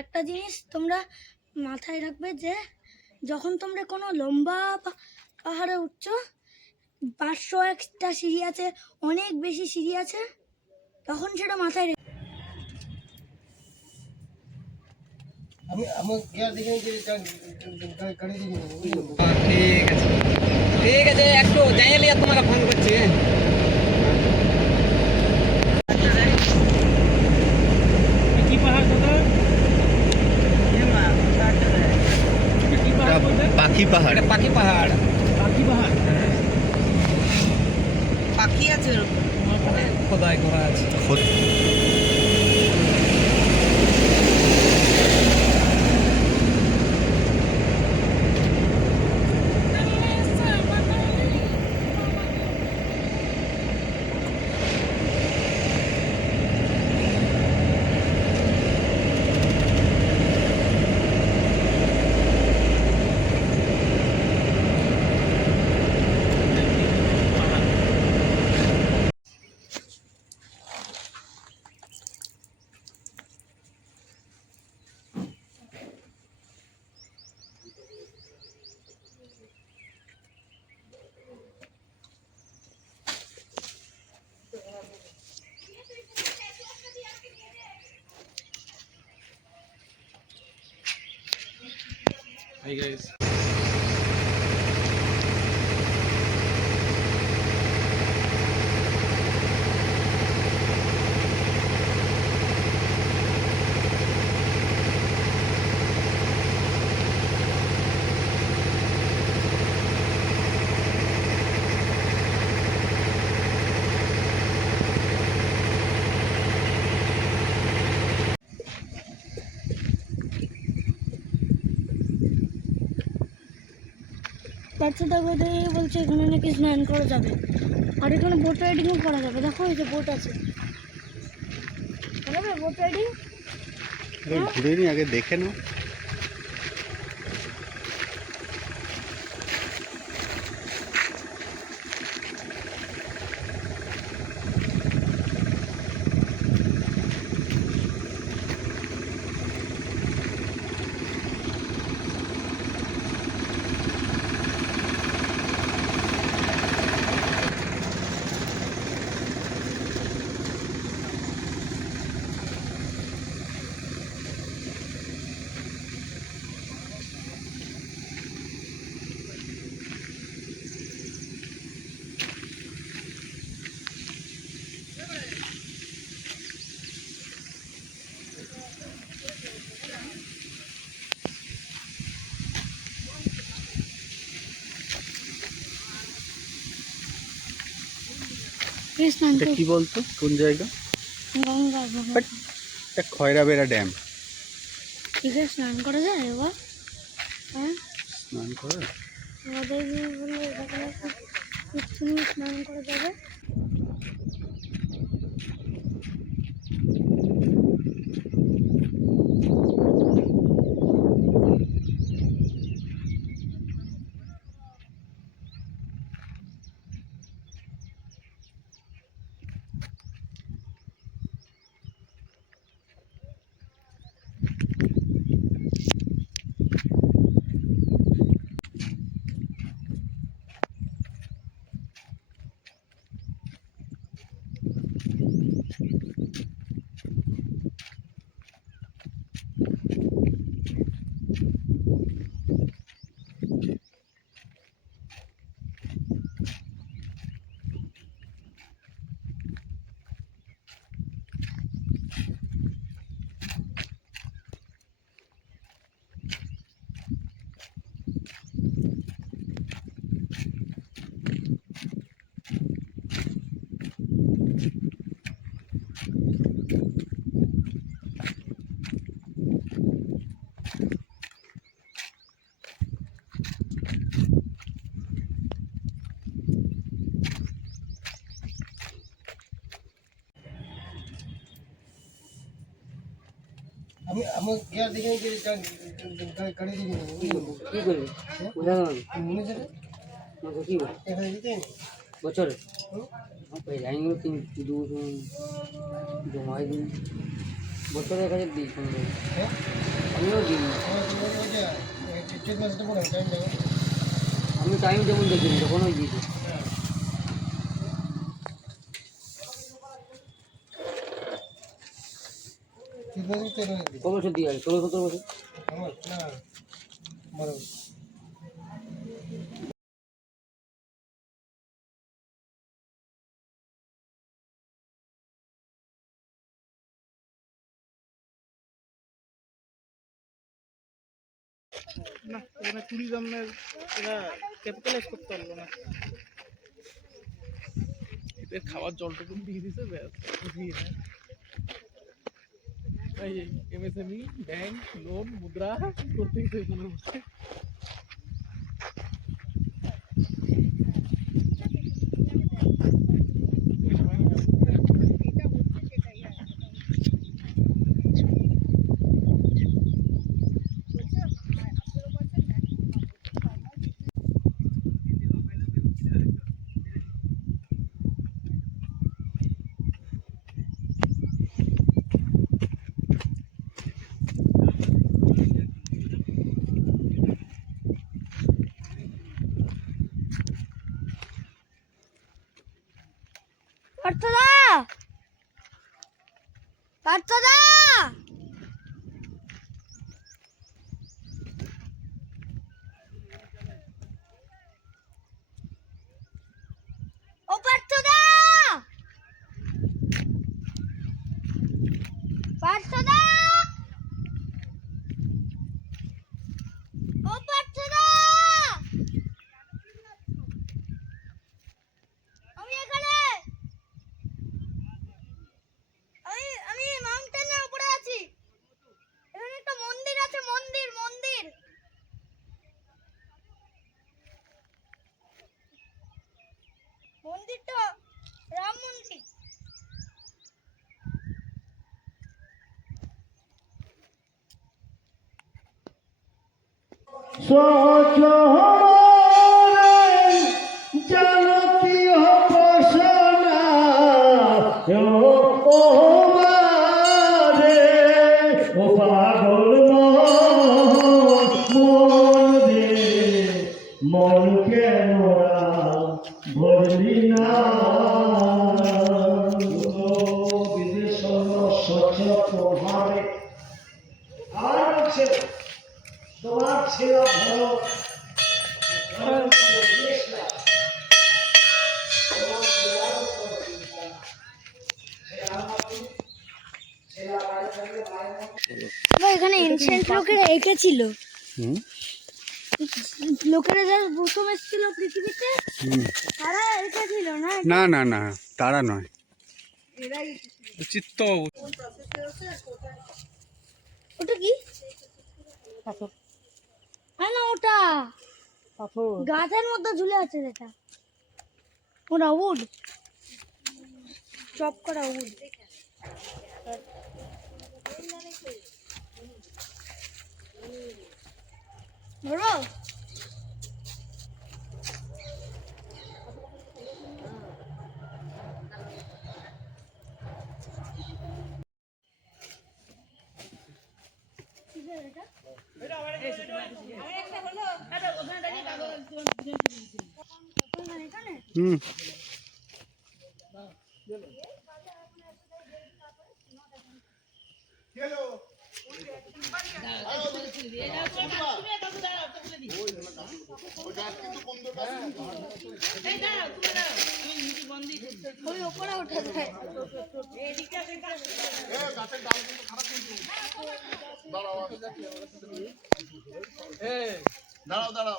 একটা জিনিস তোমরা মাথায় রাখবে যে যখন তোমরা কোনো লম্বা পাহাড়ে উঠছো, 501টা সিঁড়ি আছে, অনেক বেশি সিঁড়ি আছে, তখন সেটা মাথায় রেখে ঠিক আছে একটু জানিয়ে তোমাকে ফোন করছি। পাখি পাহাড়, পাখি পাহাড়, পাখি আছে খোদাই করা আছে। Hey guys. বাচ্চাটা কোথায় বলছে এখানে নাকি স্নান করা যাবে, আর এখানে বোট রাইডিংও করা যাবে। দেখো এই যে বোট আছে, বোট রাইডিং। ঘুরে নি আগে দেখে নাও। এটা কি বলতো, কোন জায়গা? গঙ্গা খয়রাবেড়া ড্যাম। এখানে স্নান করা যায় এবার? হ্যাঁ স্নান করা আমাদের বললো এখানে স্নান করা যাবে। আমি গিয়ার দেখে যে গাড়ি দিবি কি করবি বুঝা গেল মনে যাবে আমাকে কি বল এখানে দিতে বছরে যাইনি তিন দু জমাই দিন বছরের কাছে দিই হ্যাঁ আমিও দিই আমার ওই যে চৈত মাসে দেবো না টাইম দেবো আমি টাইম যেমন দেখিনি তখন ওই দিই চৈত মাসে চৈত মাসে দিই ক বছর দিই আছে 16-17 বছর আমার না বড় না এখানে ট্যুরিজমের এরা ক্যাপিটালাইজ করতে পারলো না। এদের খাওয়ার জলটুকু দিয়ে দিছে ব্যাস বুঝিয়ে নেয়। এই এমএসএমই ব্যাংক লোন মুদ্রা করতেই তো এখানে বসে। পার্থদা, পার্থদা, ও পার্থদা, পার্থদা, ও পার্থদা, আমি এখানে, আমি মাউন্টেনের উপরে আছি। এখানে একটা মন্দির আছে, মন্দির মন্দির মন্দিরটা রাম মন্দির। এখানে এনশিয়েন্ট লোকেরা এঁকেছিল, লোকেরা যারা প্রথম এসেছিল পৃথিবীতে তারা এঁকেছিল না? না না না তারা নয়। চিত্ত ওটা কি? হ্যাঁ না, ওটা গাছের মধ্যে ঝুলে আছে যেটা, ওটা উড, চপ করা উড। বড় হুম ওই ওপরে উঠে যায়। দাঁড়াও দাঁড়াও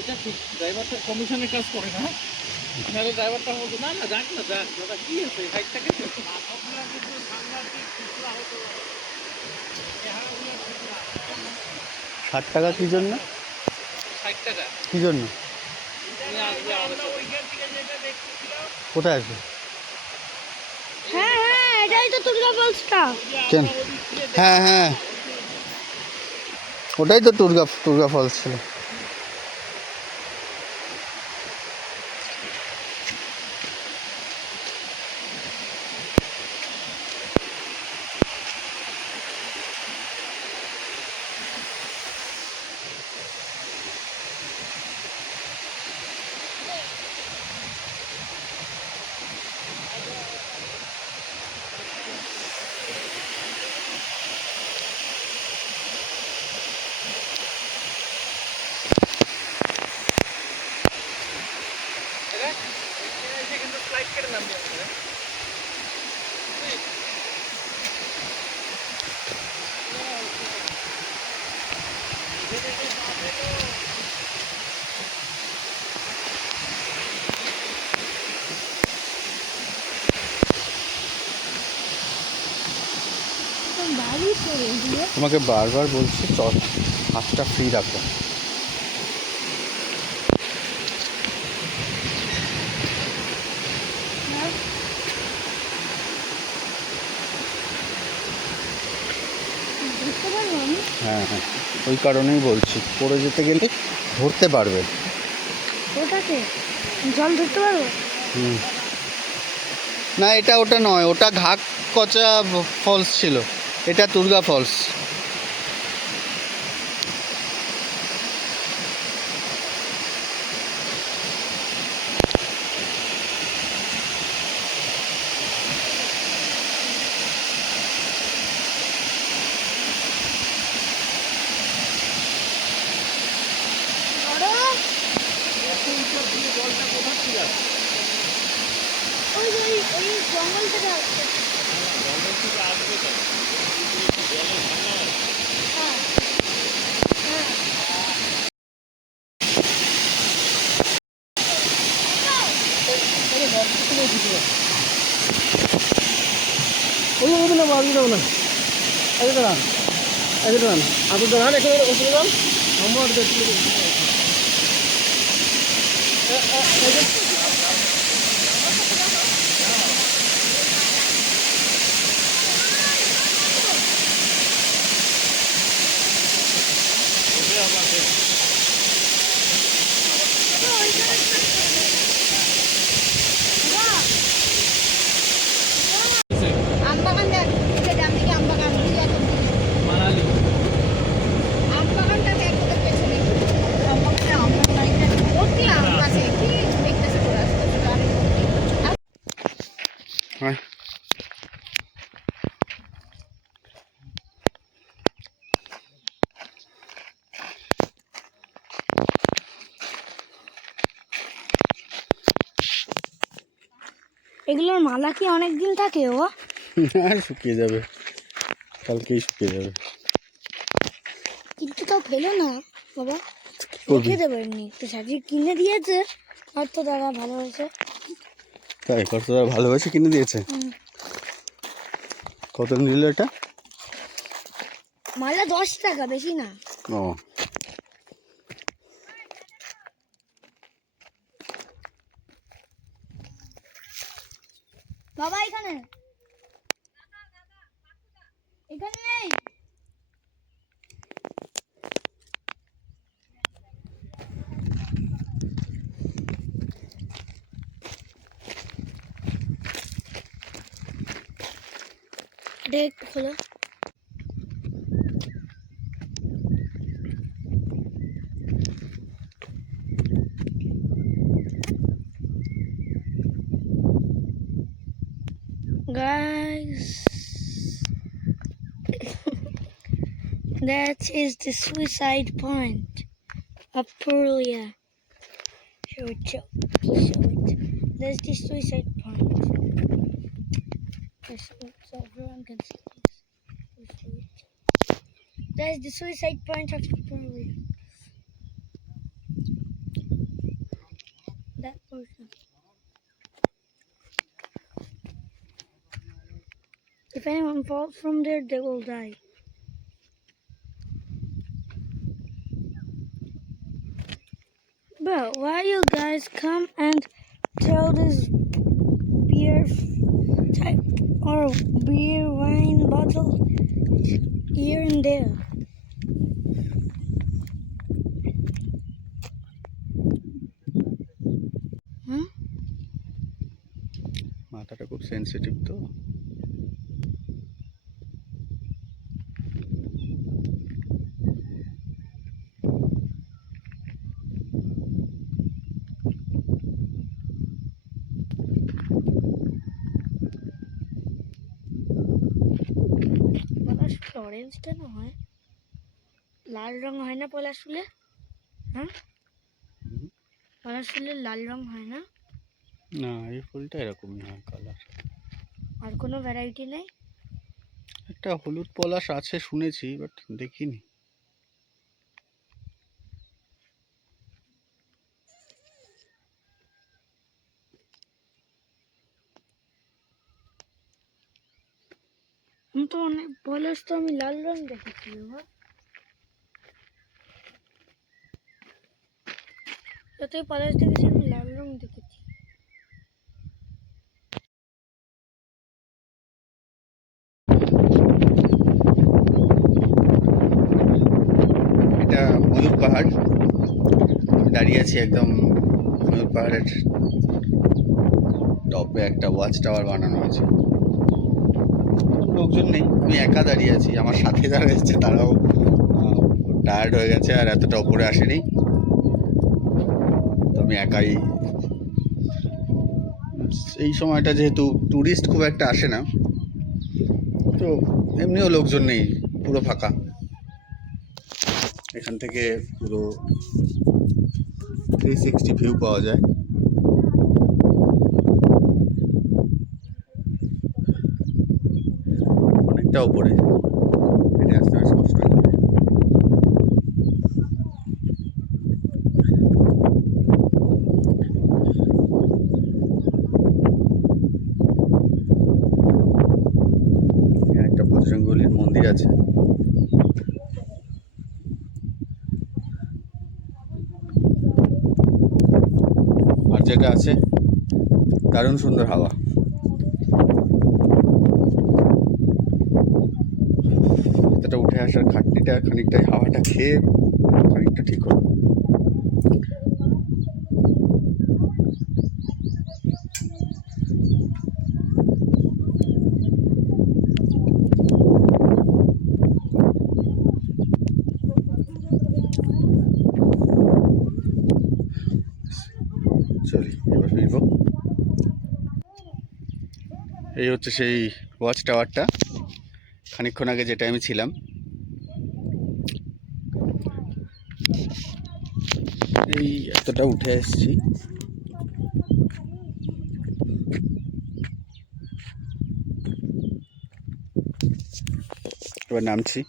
এটা ঠিক, ড্রাইভারটা কমিশনের কাজ করে না। নাহলে ড্রাইভারটা বলতো না না যাক না যাক দাদা কি আছে হাইটটাকে 60 টাকা কি জন্য? 60 টাকা। কি জন্য? তুমি আসবে আমাদের সাথে। কোথায় আসবে? হ্যাঁ হ্যাঁ, এটাই তো দুর্গা ফলসটা। কেন? হ্যাঁ হ্যাঁ, ওটাই তো টুরগা ফলস ছিল। কিন্তু ফ্লাইট কেটে নামবি আমরা। বাড়ি চলে গিয়ে তোমাকে বারবার বলছি চল, হাতটা ফ্রি রাখো। বুঝতে পারবো আমি। হ্যাঁ হ্যাঁ, ওই কারণেই বলছি, পড়ে যেতে গেলে ধরতে পারবে। ওটাকে জল ধরতে পারবো? হুম, না এটা ওটা নয়, ওটা ঘাট কচা ফলস ছিল, এটা টুরগা ফলস। ওই যে ওই জঙ্গল থেকে আসছে। হ্যাঁ হ্যাঁ। ওই না মারবি না, এই দাঁড়ান, এই দাঁড়ান, আপনি দাঁড়ান, এখানে বসে যান। আমার দেখলে আমবাগান দেখ, ডান দিকে আমবাগান, মানালি। আমবাগানটা দেখ ওদের পেছনে। আমবাগানে আমবাগান ভর্তি আম আছে, কি দেখতেছে তোরা? হ্যাঁ, এগুলোর মালা কি অনেক দিন থাকে ও? শুকিয়ে যাবে, কালকেই শুকিয়ে যাবে। কিন্তু তাও ফেলো না বাবা, কি করবি? রেখে দেবো এমনি। একটু সাজিয়ে কিনে দিয়েছে, হয়তো দাদা ভালো হয়েছে। তাই কত তারা ভালোবাসে কিনে দিয়েছে? হুম। কত নিল এটা? মালা 10 টাকা, বেশি না। ও, বাবা এখানে এখানে নেই। এটা একটু খোলো। Guys, that is the suicide point of Purulia. Show it, show it. That's the suicide point. Yes, so everyone can see this. That is the suicide point of Purulia. That portion. If anyone falls from there, they will die. Bro, why you guys come and throw this beer type or beer wine bottle here and there? Hmm? মাথাটা খুব sensitive তো। পলাশ ফুল orange কেন হয়? লাল রং হয় না পলাশ ফুলে? হ্যাঁ, পলাশ ফুলের লাল রং হয় না? না, এই ফুলটা এরকমই হয় কালার। আর কোনো ভ্যারাইটি নেই? একটা হলুদ পলাশ আছে শুনেছি, বাট দেখিনি। আমি তো অনেক পলাশ তো আমি লাল রং দেখেছি বাবা। যতই পলাশ দেখেছি আমি লাল রং দেখেছি। এটা ময়ূর পাহাড়। আমি দাঁড়িয়ে আছি একদম ময়ূর পাহাড়ের টপে। একটা ওয়াচ টাওয়ার বানানো আছে, লোকজন নেই, আমি একা দাঁড়িয়ে আছি। আমার সাথে যারা এসেছে তারাও টায়ার্ড হয়ে গেছে আর এতটা উপরে আসেনি, তো আমি একাই। এই সময়টা যেহেতু টুরিস্ট খুব একটা আসে না, তো এমনিও লোকজন নেই, পুরো ফাঁকা। এখান থেকে পুরো 360 ভিউ পাওয়া যায়। অনেকটা উপরে, এটা আসতে বেশ কষ্ট হয়। এখানে একটা বজরঙ্গবলীর মন্দির আছে। আর যেটা আছে, দারুণ সুন্দর হাওয়া। এতটা উঠে আসার খাটনিটা খানিকটা হাওয়াটা খেয়ে খানিকটা ঠিক হলো। চলি এবার ফিরবো। এই হচ্ছে সেই ওয়াচ টাওয়ারটা, খানিকক্ষণ আগে যেটা আমি ছিলাম। এই এতটা উঠে এসেছি। এবার নামছি।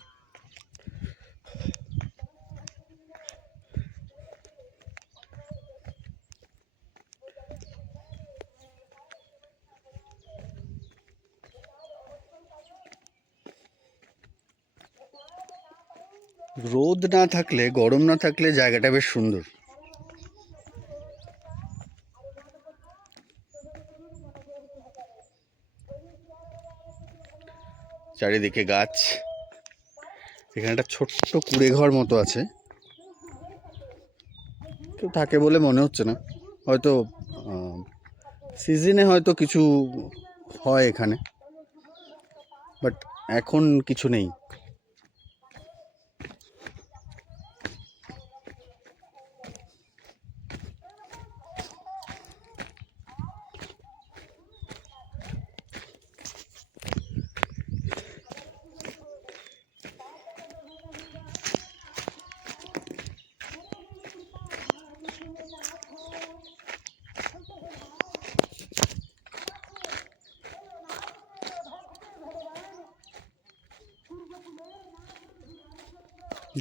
রোদ না থাকলে, গরম না থাকলে জায়গাটা বেশ সুন্দর। চারিদিকে গাছ। এখানে একটা ছোট্ট কুড়ে ঘর মতো আছে, কেউ থাকে বলে মনে হচ্ছে না। হয়তো সিজনে হয়তো কিছু হয় এখানে, বাট এখন কিছু নেই।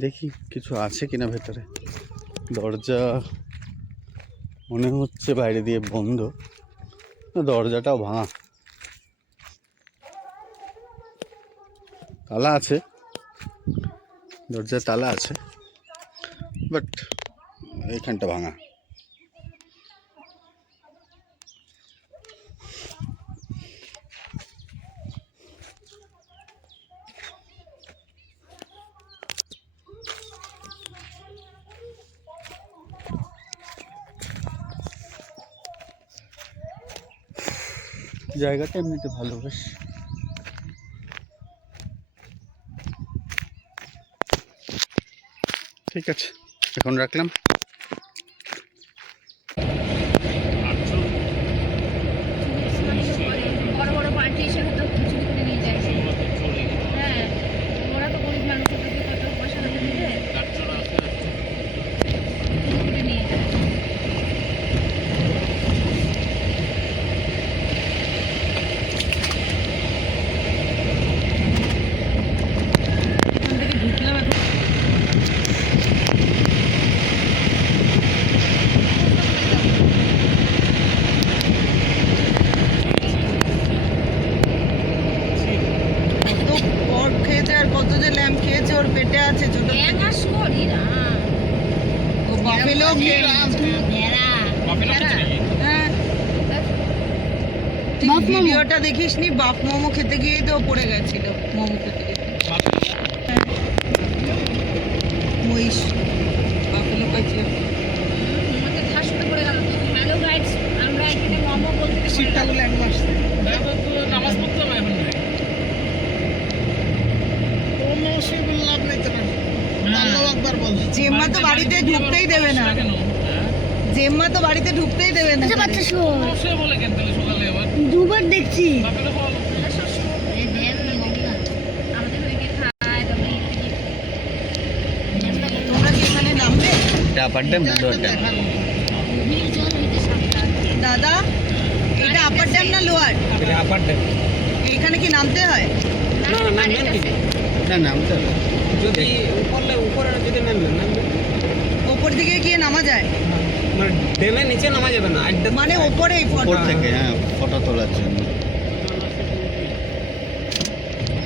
দেখি কিছু আছে কিনা ভেতরে। দরজা মনে হচ্ছে বাইরে দিয়ে বন্ধ, দরজাটাও ভাঙা। তালা আছে, দরজায় তালা আছে, বাট এইখানটা ভাঙা। জায়গাটা এমনিতে ভালো বেশ। ঠিক আছে, এখন রাখলাম। বড় বড় পার্টি এসে হয়তো চুরি করে নিয়ে যায়। হ্যাঁ, ওরা তো গরিব মানুষ, ওদেরকে কত পয়সা হাতে দিবে, চুরি করে নিয়ে যায়। এখান থেকে ঢুকলাম এখন। কত পট খেয়েছে আর কত যে ল্যাম্প খেয়েছে, ওর পেটে আছে ছোট। ব্যাঙ আর শরীর, ও বাফেলো ভেড়া। হ্যাঁ, তুই ভিডিওটা দেখিসনি? বাপ মোমো খেতে গিয়েই তো ও পড়ে গেছিল মোমো খেতে গিয়ে। মহিষ বাফেলো খাইছে। আমাকে ঠাস করে পড়ে গেল। হ্যালো গাইস, আমরা এখানে মোমো বলতে পড়ে শীতটা গেল। বলে এক মাস দেখো তো নামাজ পড়তে হবে এখন থেকে। কোনো লাভ নেই তো। আল্লাহু আকবার বল। জেম্মা তো বাড়িতে ঢুকতেই দেবে না। কেন? জেম্মা তো বাড়িতে ঢুকতেই দেবে না। আচ্ছা বাচ্চা শোন, সে বলে কেন তাহলে সকালে আবার দুবার দেখছি। বাপেরও বল। এই দেন আমাদের থেকে খায় তবে তোমরা কি এখানে নামবে? এটা আপার ড্যাম না লোয়ার ড্যাম? ভিড় জোর হইতে সাবধান। দাদা, এটা আপার ড্যাম না লোয়ার? এটা আপার ড্যাম। এখানে কি নামতে হয়? না না, নামবেন কি? না নামতে হবে। যদি উপরে যদি নামবেন ওপর দিকে গিয়ে নামা যায়? মানে ড্যামের নিচে নামা যাবে না, আড্ডা মানে ওপরেই উপর ফটো থেকে, হ্যাঁ, ফটো তোলার জন্য।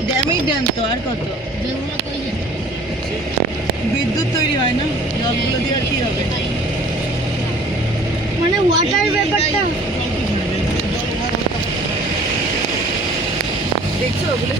ড্যামই ড্যাম তো, আর কত? যেগুলো কইলেন বিদ্যুৎ তৈরি হয় না, জলগুলো দিয়ে আর কি হবে? মানে ওয়াটার ব্যাপারটা দেখছো ওগুলো?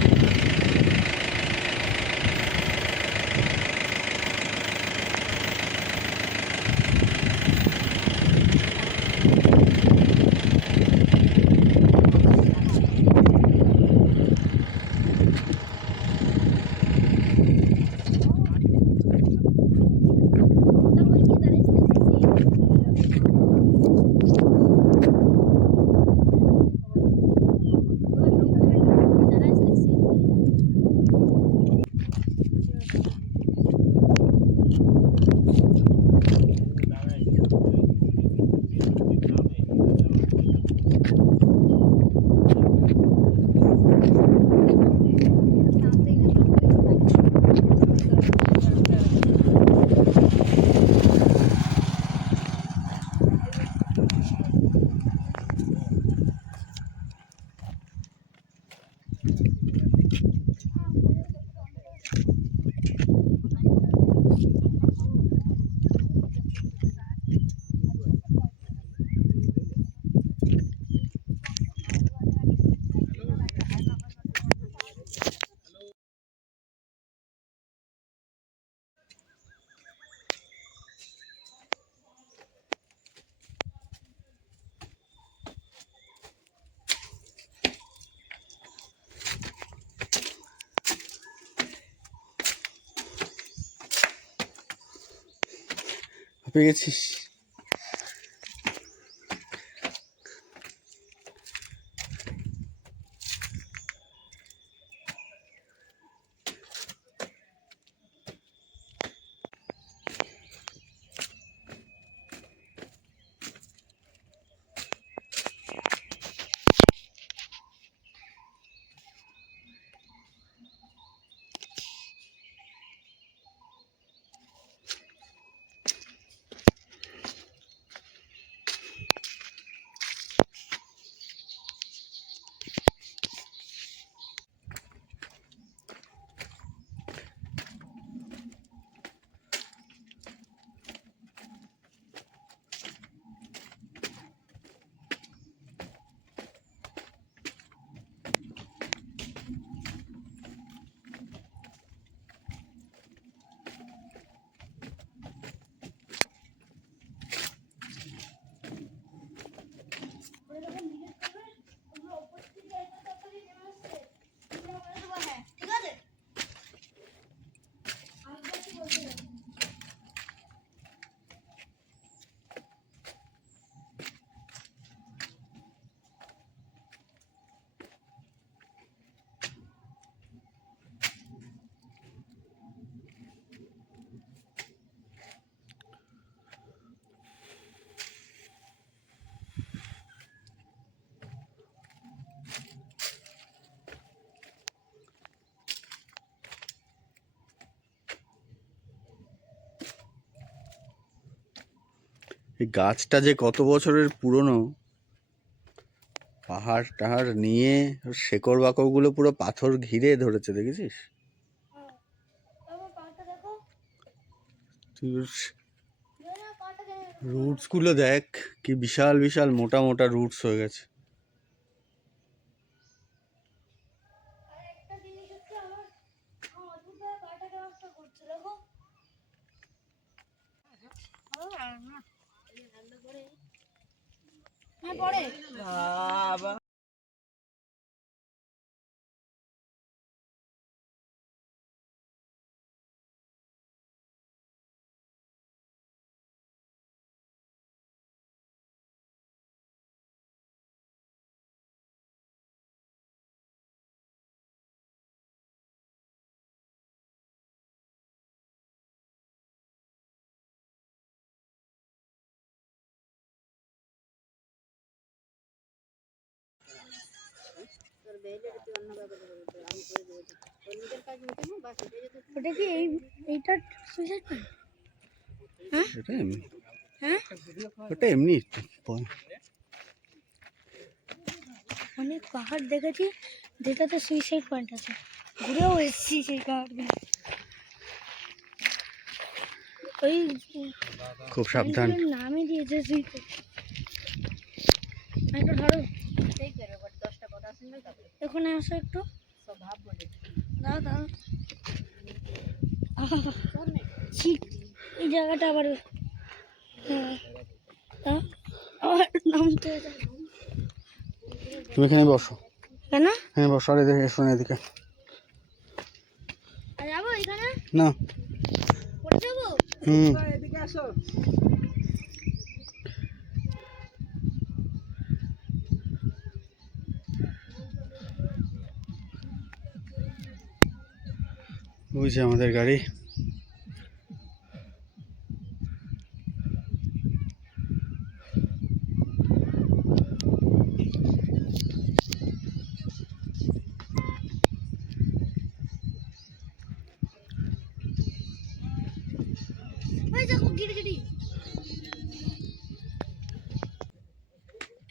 পেয়ে গেছিস? এই গাছটা যে কত বছরের পুরনো, পাহাড় টাহাড় নিয়ে শেকড় বাকড়গুলো পুরো পাথর ঘিরে ধরেছে, দেখেছিস? পাটা দেখো, পাটা রুটস গুলো দেখ, কি বিশাল বিশাল মোটা মোটা রুটস হয়ে গেছে। আর একটা জিনিস হচ্ছে আমার অদ্ভুতভাবে পাটা কেমন করছে দেখো। হ্যাঁ পড়ে ওটা কি এইটা সুইসাইড পয়েন্ট? এটা এমনি, হ্যাঁ ওটা এমনি। অনেক পাহাড় দেখেছি যেটাতে সুইসাইড পয়েন্ট আছে, ঘুরেও এসেছি সেই পাহাড়গুলো। ওই খুব সাবধান। নামই দিয়েছে সুইসাইড। একটা ধরো এখানে আসো একটু, দাও দাও। এই জায়গাটা আবার আবার নামতে তুমি এখানে বসো, কেন? হ্যাঁ বসো। আর এদিকে এসো না, এদিকে যাবো এখানে না। পড়ে যাবো। এদিকে আসো। ওই যে আমাদের গাড়ি। ওই দেখো গিরগিটি।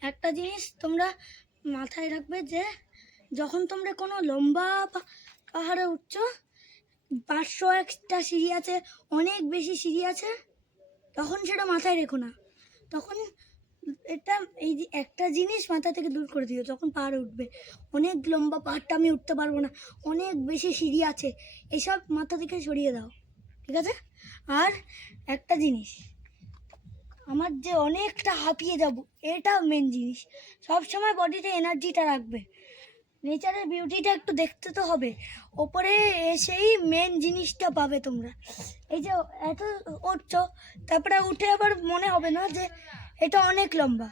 একটা জিনিস তোমরা মাথায় রাখবে যে যখন তোমরা কোনো লম্বা পাহাড়ে উঠছো, 501টা সিঁড়ি আছে, অনেক বেশি সিঁড়ি আছে, তখন সেটা মাথায় রেখো না। তখন এটা এই যে একটা জিনিস মাথা থেকে দূর করে দিও, যখন পাহাড়ে উঠবে অনেক লম্বা পাহাড়টা আমি উঠতে পারবো না, অনেক বেশি সিঁড়ি আছে, এসব মাথা থেকে সরিয়ে দাও, ঠিক আছে? আর একটা জিনিস, আমার যে অনেকটা হাঁপিয়ে যাব, এটা মেন জিনিস। সবসময় বডিতে এনার্জিটা রাখবে, নেচারের বিউটিটা একটু দেখতে তো হবে। ওপরে এসেই মেন জিনিসটা পাবে তোমরা। এই যে এত উঠছো, তারপরে উঠে আবার মনে হবে না যে এটা অনেক লম্বা,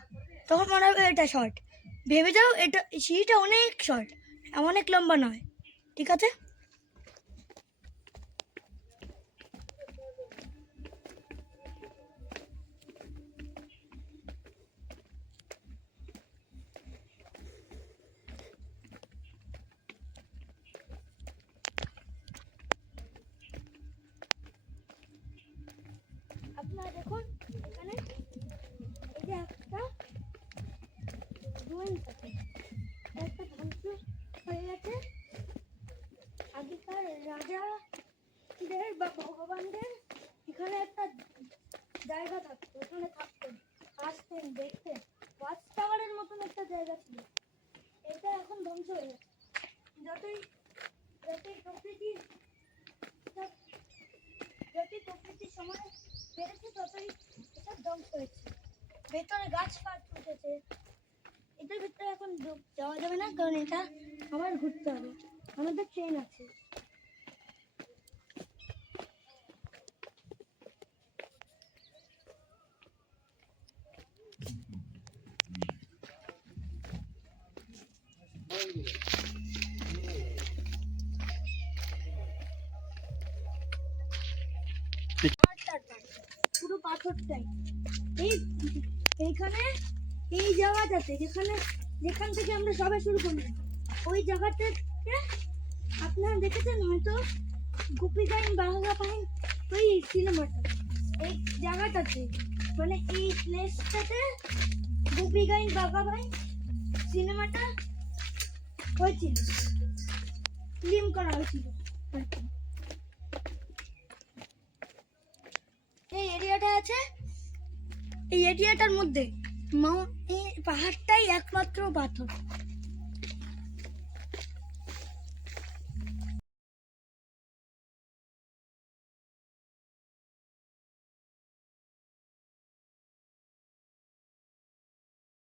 তখন মনে হবে এটা শর্ট। ভেবে যাও এটা সিঁড়িটা অনেক শর্ট, অনেক লম্বা নয়, ঠিক আছে? আপনারা দেখুন এখানে এই যে একটা রুইন্স আছে, একটা ধ্বংস হয়ে গেছে। আগেকার রাজাদের বা ভগবানদের এখানে একটা জায়গা থাকতো, এখানে থাকতেন, আসতেন, দেখতেন। ওয়াচ টাওয়ারের মতন একটা জায়গা ছিল, এটা এখন ধ্বংস হয়ে গেছে। যতই প্রকৃতির সময় বেড়েছে ততই এটা ধ্বংস হয়েছে। ভেতরে গাছ ফাট উঠেছে, এটার ভিতরে এখন যাওয়া যাবে না, কারণ এটা আমার ঘুরতে হবে, আমাদের ট্রেন আছে। পুরো পাথরটাই এইখানে, এই জায়গাটাতে যেখান থেকে আমরা সবাই শুরু করি, ওই জায়গাটাতে আপনারা দেখেছেন হয়তো গোপী গাইন বাঘা পাইন, ওই সিনেমাটা এই জায়গাটাতে মানে এই প্লেসটাতে গুপি গাইন বাঘা ভাই সিনেমাটা হয়েছিল, ফিল্ম করা হয়েছিল আর কি। এই এরিয়াটা আছে, এই এরিয়াটার মধ্যে এই পাহাড়টাই একমাত্র পাথর।